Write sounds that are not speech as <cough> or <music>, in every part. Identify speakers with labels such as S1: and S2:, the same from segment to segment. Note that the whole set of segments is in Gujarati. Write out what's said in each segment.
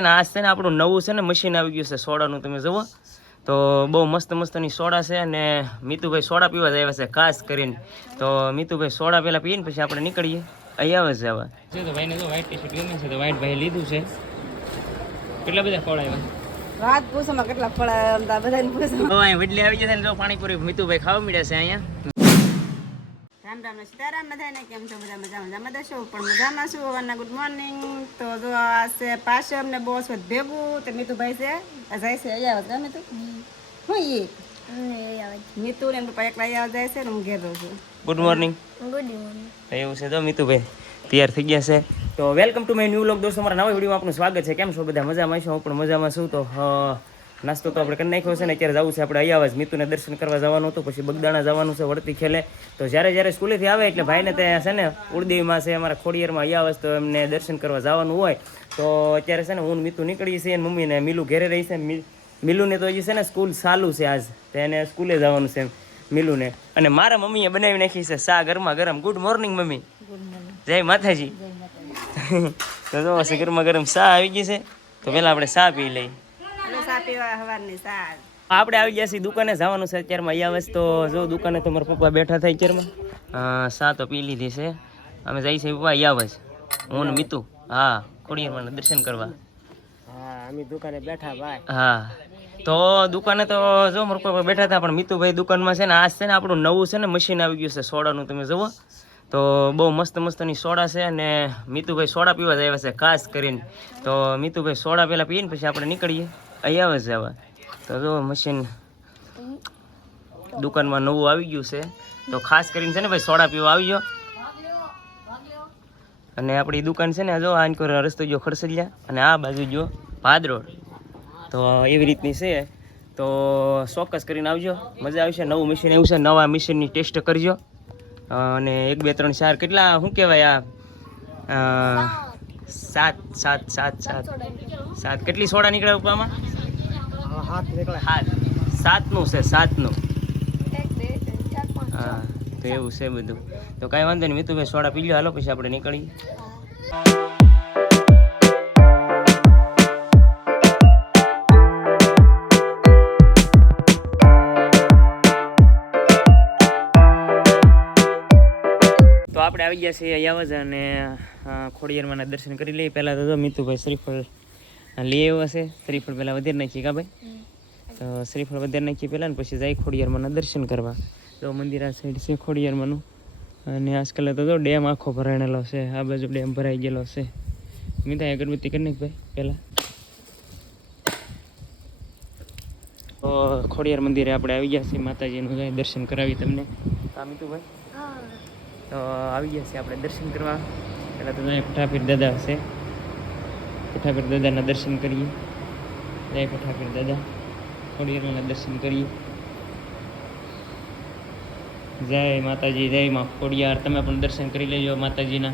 S1: અને આજ છે ને આપણું નવું છે ને મશીન આવી ગયું છે સોડાનું તમે જુઓ. તો બહુ મસ્ત મસ્તની સોડા છે અને મીતુભાઈ સોડા પીવા જ આવ્યા છે ખાસ કરીને. તો મીતુભાઈ સોડા પહેલા પીને પછી આપણે નીકળીએ. અહીં આવે છે હવે. જો તો ભાઈને જો વ્હાઈટ ટી શર્ટ ગમે છે તો વ્હાઈટ ભાઈ લીધું છે. કેટલા બધા ફળ આવ્યા?
S2: વાત પૂછો કેટલા ફળ આવ્યા બધા પૂછો.
S1: વડલી આવી જશે ને જો પાણીપુરી મીતુભાઈ ખાવા મળ્યા છે અહીંયા.
S2: રામ રામ સીતારામ બધાને કેમ છો? બધા મજામાં મજામાં દશો પણ મજામાં છું હવારના ગુડ મોર્નિંગ તો જો આ છે પાછળ અમને બોસ ભેગું તો મીતુભાઈ છે. આ જાય છે અહીંયા આવે મીતુ? હું ઈ? મીતુ ને પપ્પા એકલા અહીંયા જાય છે ને હું ઘેર રહું છું.
S1: ગુડ મોર્નિંગ એવું છે તો મીતુભાઈ તૈયાર થઈ ગયા છે. તો વેલકમ ટુ માય ન્યૂ લોક દોસ્તો મારા નવા વિડીયોમાં આપનું સ્વાગત છે. કેમ છો? બધા મજામાં છો? હું પણ મજામાં છું. તો નાસ્તો તો આપણે કરી નાખ્યો છે ને અત્યારે જવું છે આપણે અહીંયા મિતુને દર્શન કરવા જવાનું હતું પછી બગદાણા જવાનું છે વળતી ખેલે. તો જ્યારે જ્યારે સ્કૂલેથી આવે એટલે ભાઈને ત્યાં છે ને ઉળદેવીમાં છે અમારા ખોડિયારમાં અહીંયા તો એમને દર્શન કરવા જવાનું હોય. તો અત્યારે છે ને હું મિતુ નીકળીએ છીએ મમ્મીને મિલુ ઘેરે રહી છે મિલુને તો હજી છે ને સ્કૂલ ચાલુ છે આજ. તો એને સ્કૂલે જવાનું છે મિલુને. અને મારા મમ્મીએ બનાવી નાખી છે સા ગરમા ગરમ. Good morning mummy. જય માતાજી. <laughs> તો જો ગરમા ગરમ સા આવી ગઈ છે. તો પહેલાં આપણે સા પી લઈ
S2: એટલે સા પીવા હવારની સા
S1: આપણે આવી ગયા છીએ દુકાને જવાનું છે અત્યારમાં અહીંયા આવે તો જો દુકાને તો મારા પપ્પા બેઠા થાય અત્યારમાં. હા ચા તો પી લીધી છે. અમે જઈએ છીએ પપ્પા અહીંયા આવે હું ને મિતુ. હા ખોડિયારમાં દર્શન કરવા.
S2: હા અમે દુકાને બેઠા ભાઈ.
S1: હા. તો દુકાને તો જો મારા પપ્પા બેઠા હતા પણ મિતુભાઈ દુકાનમાં છે ને આજ છે ને આપણું નવું છે ને મશીન આવી ગયું છે સોડાનું તમે જુઓ. તો બહુ મસ્ત મસ્તની સોડા છે અને મિતુભાઈ સોડા પીવા જ આવ્યા છે ખાસ કરીને. તો મિતુભાઈ સોડા પહેલાં પીને પછી આપણે નીકળીએ. અહીં આવે છે તો જો મશીન દુકાનમાં નવું આવી ગયું છે. તો ખાસ કરીને છે ને ભાઈ સોડા પીવા આવી ગયો અને આપણી દુકાન છે ને જો આ રસ્તો જો ખડસલિયા અને આ બાજુ જો ભાદરોડ તો એવી રીતની છે. તો ચોક્કસ કરીને આવજો. મજા આવશે. નવું મશીન એવું છે. નવા મશીનની ટેસ્ટ કરજો. અને એક, બે, ત્રણ, ચાર કેટલા? શું કહેવાય આ? સાત સાત સાત સાત. સાત કેટલી સોડા નીકળે ઉપરમાં?
S2: હાથ નીકળે.
S1: સાત સાતનું છે સાતનું. હા તો એવું છે બધું. તો કાંઈ વાંધો નહીં મિતુભાઈ સોડા પી લો હાલો પછી આપણે નીકળીએ. તો આપણે આવી ગયા છીએ અહીંયા જ અને ખોડિયારમાંના દર્શન કરી લઈએ. પહેલાં તો જો મિતુભાઈ શ્રીફળ લઈ આવ્યો હશે શ્રીફળ પહેલાં વધારે નાખીએ કા ભાઈ? તો શ્રીફળ વધારે નાખીએ પહેલાં ને પછી જાય ખોડિયારમાંના દર્શન કરવા. તો મંદિર આ સાઈડ છે ખોડિયારમાંનું. અને આજકાલ તો જો ડેમ આખો ભરાણેલો છે. આ બાજુ ડેમ ભરાઈ ગયેલો છે. મીઠાઈ અગરબત્તી કરી નાખ ભાઈ પહેલાં તો ખોડિયાર મંદિરે આપણે આવી ગયા છીએ. માતાજીનું જાય દર્શન કરાવી તમને. હા મીતુભાઈ તો આવી ગયા છીએ આપણે દર્શન કરવા. પહેલાં તો ફટાફટ દાદા છે. પઠાપીર દાદાના દર્શન કરીએ. જય પઠાકર દાદા. ખોડિયારના દર્શન કરીએ. જય માતાજી, જય માં ખોડિયાર તમે પણ દર્શન કરી લેજો માતાજીના.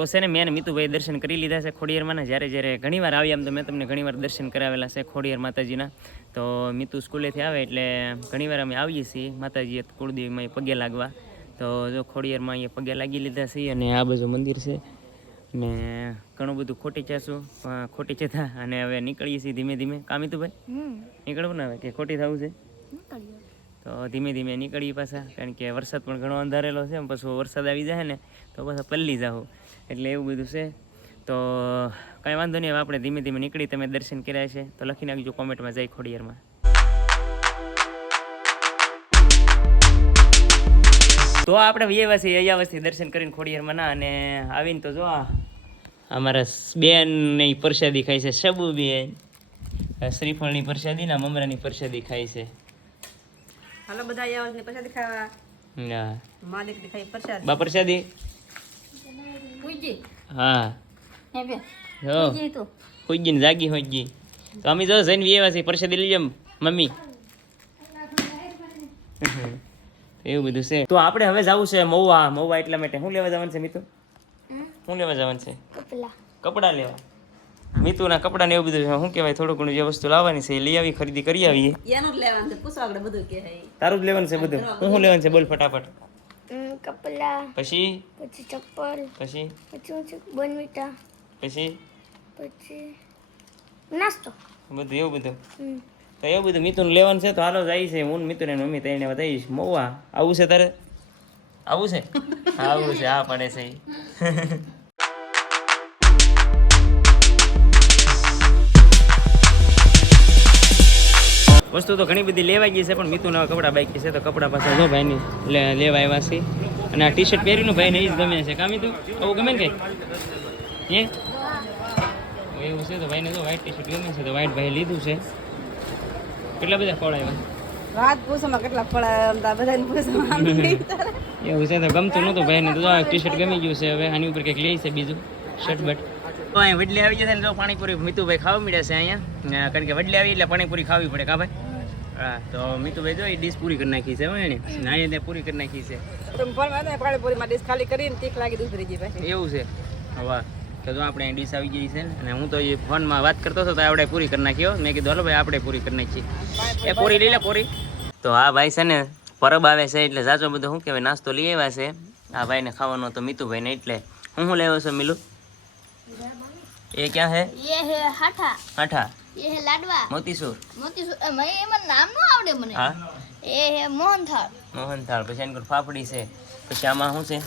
S1: તો છે ને મેં મિતુભાઈ દર્શન કરી લીધા છે ખોડિયારમાં જ્યારે જ્યારે ઘણીવાર આવ્યા એમ તો મેં તમને ઘણીવાર દર્શન કરાવેલા છે ખોડિયાર માતાજીના. તો મિતુ સ્કૂલેથી આવે એટલે ઘણીવાર અમે આવીએ છીએ. માતાજીએ કુળદેવીમાં એ પગે લાગવા. તો જો ખોડિયારમાં અહીંયા પગે લાગી લીધા છીએ અને આ બાજુ મંદિર છે. ને ઘણું બધું ખોટી ચાશું ખોટી ચેતા અને હવે નીકળીએ છીએ ધીમે ધીમે. કા મિતુભાઈ? નીકળવું ને હવે કે ખોટી થવું છે? તો ધીમે ધીમે નીકળીએ પાછા. કારણ કે વરસાદ પણ ઘણો અંધારેલો છે પછી વરસાદ આવી જાય ને તો પાછા પલ્લી જાઓ એટલે એવું બધું છે. તો કાંઈ વાંધો નહીં હવે આપણે ધીમે ધીમે નીકળી તમે દર્શન કર્યા છે. તો લખી નાખજો કોમેન્ટમાં જય ખોડિયારમાં. તો આપણે વ્યવાસી અયાવસથી દર્શન કરીને ખોડિયારમાં ના અને આવીને તો જો અમારા બેન ને પ્રસાદી ખાય છે સબુ બેન. શ્રીફળની પ્રસાદી ને મમરાની પ્રસાદી ખાય છે.
S2: હાલો બધા અહીંયા ને ખાવા.
S1: ના.
S2: માલિક ખાઈ પ્રસાદ.
S1: બા પ્રસાદી? હા. જો ને જાગી હોઈજી તો અમે જો જઈને વ્યવાસી પરસે લઈ એમ મમ્મી એવું બધું છે તો આપણે હવે જવું છે મહુવા મહુવા એટલા માટે શું લેવા જવાનું છે મિત્રો શું લેવા જવાનું છે
S3: કપલા
S1: કપડાં લેવા મિતુના કપડાં ને એવું બધું છે. શું કહેવાય થોડું ઘણું જે વસ્તુ લાવવાની છે એ લઈ આવી ખરીદી કરી આવીએ
S2: એનું જ લેવાનું છે પૂછો આગળ બધું કે
S1: તારું જ લેવાનું છે બધું હું શું લેવાનું છે બોલ ફટાફટ
S3: કપલા
S1: પછી
S3: પછી ચપ્પલ
S1: પછી
S3: પછી હું છું બોનવીટા
S1: પછી
S3: પછી નાસ્તો
S1: બધું એવું બધું તો એવું બધું મિતુન લેવાનું છે તો હાલો જાય છે હું મિતુને એની મમ્મી તઈને બતાવીશ મવા આવું છે તારે આવું છે આવું છે હા પડે છે વસ્તુ તો ઘણી બધી લેવાઈ ગઈ છે પણ મિતુ નવા કપડાં બાકી છે તો કપડાં પાછા જો ભાઈની લે લેવા આવ્યા છે. અને આ ટી શર્ટ પહેરીનું ભાઈને એ જ ગમે છે. કામ તું આવું ગમે ને કઈ? એવું છે તો ભાઈને તો વ્હાઈટ ટી શર્ટ ગમે છે તો વ્હાઈટ ભાઈ લીધું છે. કેટલા બધા ફળ આવ્યા?
S2: રાત પૂછોમાં કેટલા ફળ આવ્યા બધાને પૂછોમાં <laughs>
S1: એવું છે તો ગમતું નહોતું ભાઈને તો ટી શર્ટ ગમી ગયું છે હવે આની ઉપર કંઈક લે છે બીજું શર્ટ બટ તો અહીંયા વડલી આવી જશે ને જો પાણીપુરી મિતુભાઈ ખાવા મળ્યા છે અહીંયા. કારણ કે વડલી આવી એટલે પાણીપુરી ખાવી પડે કા ભાઈ? હા તો મિતુભાઈ જો એ ડીશ પૂરી કરી નાખી છે એને. અહીંયા પૂરી કરી નાખી છે.
S2: પાણીપુરીમાં ડીશ ખાલી કરીને તીખ લાગી દૂધ રહી
S1: એવું છે. વાહ. તો જો આપણે ડીશ આવી ગઈ છે અને હું તો એ ફોનમાં વાત કરતો હતો તો આપણે પૂરી કરી નાખ્યો મેં કીધું હલો ભાઈ આપણે પૂરી કરી નાખીએ. એ પૂરી લઈ લે પૂરી. તો આ ભાઈ છે ને પરબ આવે છે એટલે સાચો બધો શું કહેવાય નાસ્તો લઈ આવ્યા છે. આ ભાઈને ખાવાનો તો મિતુભાઈને એટલે હું શું લેવો છું મિલુ? એ ક્યાં હે
S3: ये है हाठा
S1: આઠા
S3: ये है लाडवा
S1: મોતીસૂર
S3: मोती मैं એમાં નામ નો આવડે મને
S1: હા
S3: એ હે મોહનથાળ
S1: મોહનથાળ પછી એની પર ફાફડી છે પછી આમાં શું છે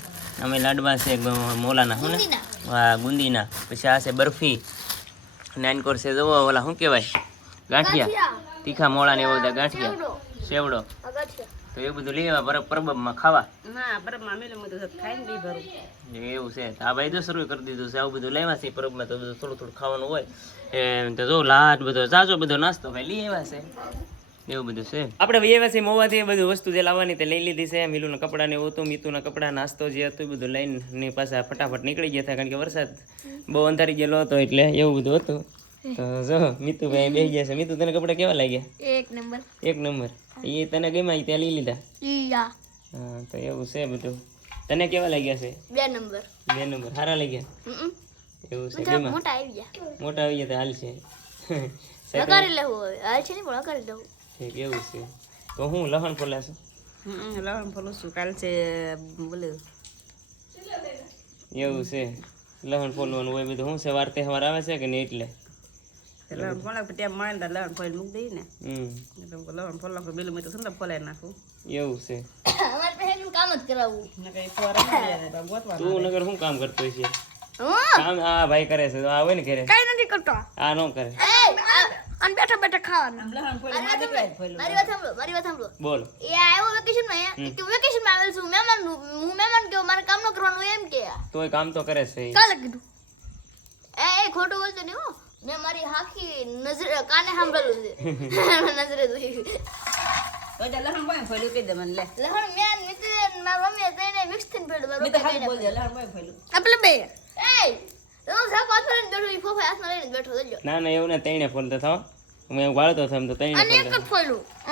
S1: અમે લાડવા છે ગ- મોલાના શું ને
S3: બુંદીના.
S1: હા બુંદીના પછી આ છે બરફી અને એની કોર છે જુઓ ઓલા શું કહેવાય ગાંઠિયા તીખા મોળા ને એવા બધા ગાંઠિયા સેવડો
S3: અગત્ય
S1: તો એ બધું લઈ આવ્યા બરફ પરબમાં ખાવા.
S2: ના બરાબર મામેલું બધું ખાઈને બી ભરું.
S1: એવું છે. તો આ ભાઈ તો શરૂ કરી દીધું છે. આવું બધું લેવા છે પરબમાં તો બધું થોડું થોડું ખાવાનું હોય. એ તો જો લાટ બધો સાચો બધો નાસ્તો ભાઈ લઈ આવ્યા છે. એવું બધું છે. આપણે વ્યવસાય મોવાથી એ બધું વસ્તુ જે લાવવાની તે લઈ લીધી છે. મિલુના કપડાં ને એવું હતું મિતુના કપડાં નાસ્તો જે હતું બધું લઈને ની પાછા ફટાફટ નીકળી ગયા હતા. કારણ કે વરસાદ બહુ અંધારી ગયેલો હતો એટલે એવું બધું હતું. તો જો મિતુભાઈ બે ગયા છે. મિતુ તને કપડાં કેવા લાગ્યા?
S3: એક નંબર.
S1: એક નંબર. એ તને ગમ્યા ત્યાં લઈ લીધા?
S3: ઈયા
S1: હા તો એવું છે બધું. તને કેવા લાગ્યા છે?
S3: બે નંબર.
S1: બે નંબર. સારા લાગ્યા? એવું છે ગમ્યા?
S3: મોટા આવી ગયા.
S1: મોટા આવી ગયા તો હાલ છે. <laughs>
S3: લગાડી લેવું હવે. હાલ છે ને પણ લગાડી લેવું
S1: ઠીક એવું છે. તો હું લહણ ફોલા છું?
S2: હમ લવણ ફોલું છું. કાલ છે બોલે.
S1: એવું છે. લહણ ફોલવાનું હોય બધું. શું છે વાર તહેવાર આવે છે કે નહીં એટલે?
S2: લવણ ફોલા ત્યાં મળે ને લવણ ફોલ મૂકી દઈ ને
S1: હમ
S2: એટલે લવણ ફોલ નાખું બીલું મેં તો સુંદર ફોલાઈ નાખું
S1: એવું છે
S3: અમારે પહેલું કામ જ કરાવવું
S2: ને કઈ ફોરા
S1: તું નગર શું કામ કરતો છે
S3: હું
S1: કામ આ ભાઈ કરે છે તો આ હોય ને ઘરે
S3: કઈ નથી કરતો
S1: આ ન કરે
S3: અને બેઠા બેઠા ખાવાનું મારી વાત સાંભળો મારી વાત સાંભળો
S1: બોલ
S3: એ આવ્યો વેકેશનમાં કે વેકેશનમાં આવેલ છું મહેમાન હું મહેમાન કે મારે કામ ન કરવાનું એમ કે
S1: તોય કામ તો કરે છે
S3: કાલે કીધું એ એ ખોટું બોલતો નહીં હો મેં મારી હાખી નજરે કાને સાંભળેલું છે? <laughs> નજરે જોયું
S2: તો જે લવણ બોય ફોલું દે મને લે.
S3: લહણ મેં નીતિ મારા મમ્મી તઈને મિક્સ થઈને પડ્યું
S2: મેં તો હાથ બોલ દે લવણ બોય ફોલું
S3: આપણે બે. એ તો લઈને બેઠો ઈ ફોફા હાથમાં લઈને બેઠો જોજો
S1: ના ના એવું ને તઈને ફોલતો થાવ હું એવું વાળતો થયો તો તઈને
S3: અને એક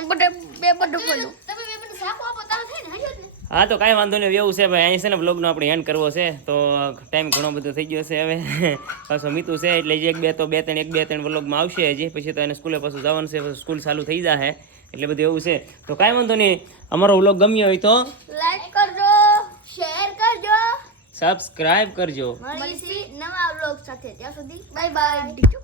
S3: બધે બે બધું ફોયલું તમે બે બધું સાકો આપો તારે થાય ને હાજર ને
S1: હા તો કાંઈ વાંધો નહીં એવું છે. ભાઈ અહીં છે ને બ્લોગનો આપણે એન્ડ કરવો છે. તો ટાઈમ ઘણો બધો થઈ ગયો છે હવે. <laughs> પાછો મિતુ છે એટલે જે એક બે તો બે ત્રણ એક બે ત્રણ વ્લોગમાં આવશે હજી. પછી તો એને સ્કૂલે પાછું જવાનું છે પછી સ્કૂલ ચાલુ થઈ જશે એટલે બધું એવું છે. તો કાંઈ વાંધો નહીં અમારો વ્લોગ ગમ્યો હોય તો
S3: લાઈક કરજો શેર કરજો.
S1: સબસ્ક્રાઇબ કરજો.
S3: નવા બ્લોગ સાથે. ત્યાં સુધી બાય બાય